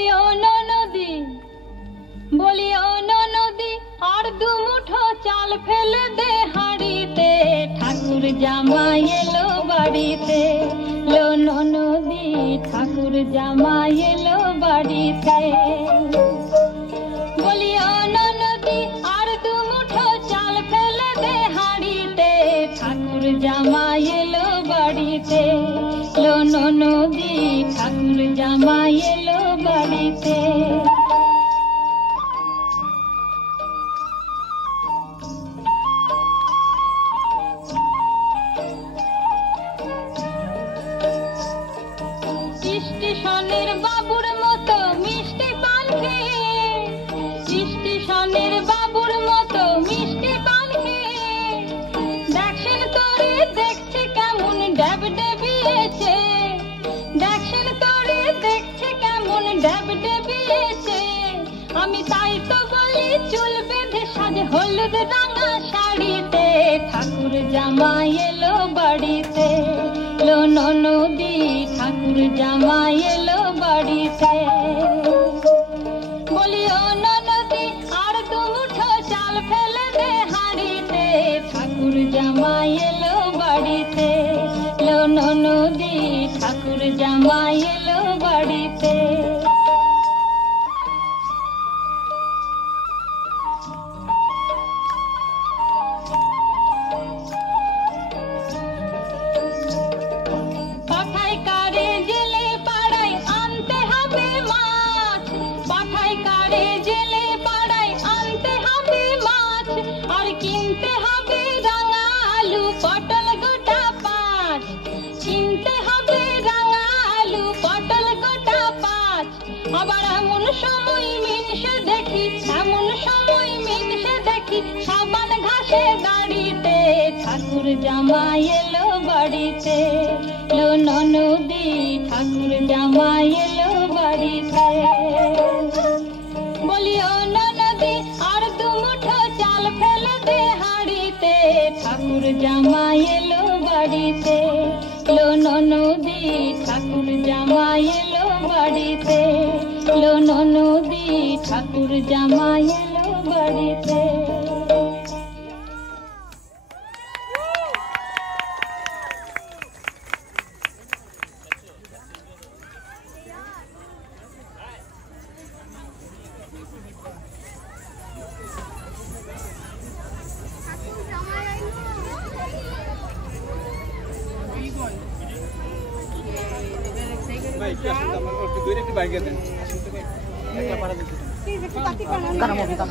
বলিও ননদী, বলিও ননদী, আর দু মুঠো চাল ফেলে দে হাঁড়িতে, ঠাকুর জামাই এলো বাড়িতে। লো ননদী, ঠাকুর জামাই এলো বাড়িতে। বলিও ননদী, আর দু মুঠো চাল ফেলে দে হাঁড়িতে, ঠাকুর জামাই এলো বাড়িতে। লো ননদী, ঠাকুর জামাই এলো বাড়িতে। স্টেশনের বাবুর মতো মিষ্টি পান খেয়ে, স্টেশনের বাবুর মতো মিষ্টি পান খেয়ে, দেখছেন তোরে দেখছে কেমন ড্যাব ডেবিয়েছে, দেখছেন তোরে দেখছে কেমন ড্যাব ডেবিয়েছে। আমি তাই তো বলি চুল বেঁধে সাজে হলুদ রাঙা শাড়িতে, ঠাকুর জামাই এলো বাড়িতে। লো ননদী, ঠাকুর জামাই এলো বাড়িতে। বলিও ননদী, আর দু মুঠো চাল ফেলে দে হাঁড়িতে, ঠাকুর জামাই এলো বাড়িতে। লো ননদী, ঠাকুর জামাই এলো বাড়িতে। পাঠাই কারে জেলে পাড়ায় আনতে হবে মাছ, পাঠাই কারে জেলে পাড়ায় আনতে হবে মাছ, আর কিনতে হবে রাঙা আলু পটল গোটা পাঁচ, কিনতে হবে রাঙা আলু পটল গোটা পাঁচ। আবার এমন সময় মিনসে দেখি, এমন সময় মিনসে দেখি, সাবান ঘাসে দাঁড়িতে, ঠাকুর জামাই এলো বাড়িতে। লো ননদী, ঠাকুর জামাই এলো বাড়িতে। বলিও ননদী, আর দু মুঠো চাল ফেলে দে হাঁড়িতে, ঠাকুর জামাই এলো বাড়িতে। লো ননদী, ঠাকুর জামাই এলো বাড়িতে। লো ননদী, ঠাকুর জামাই এলো বাড়িতে। Karena mau kita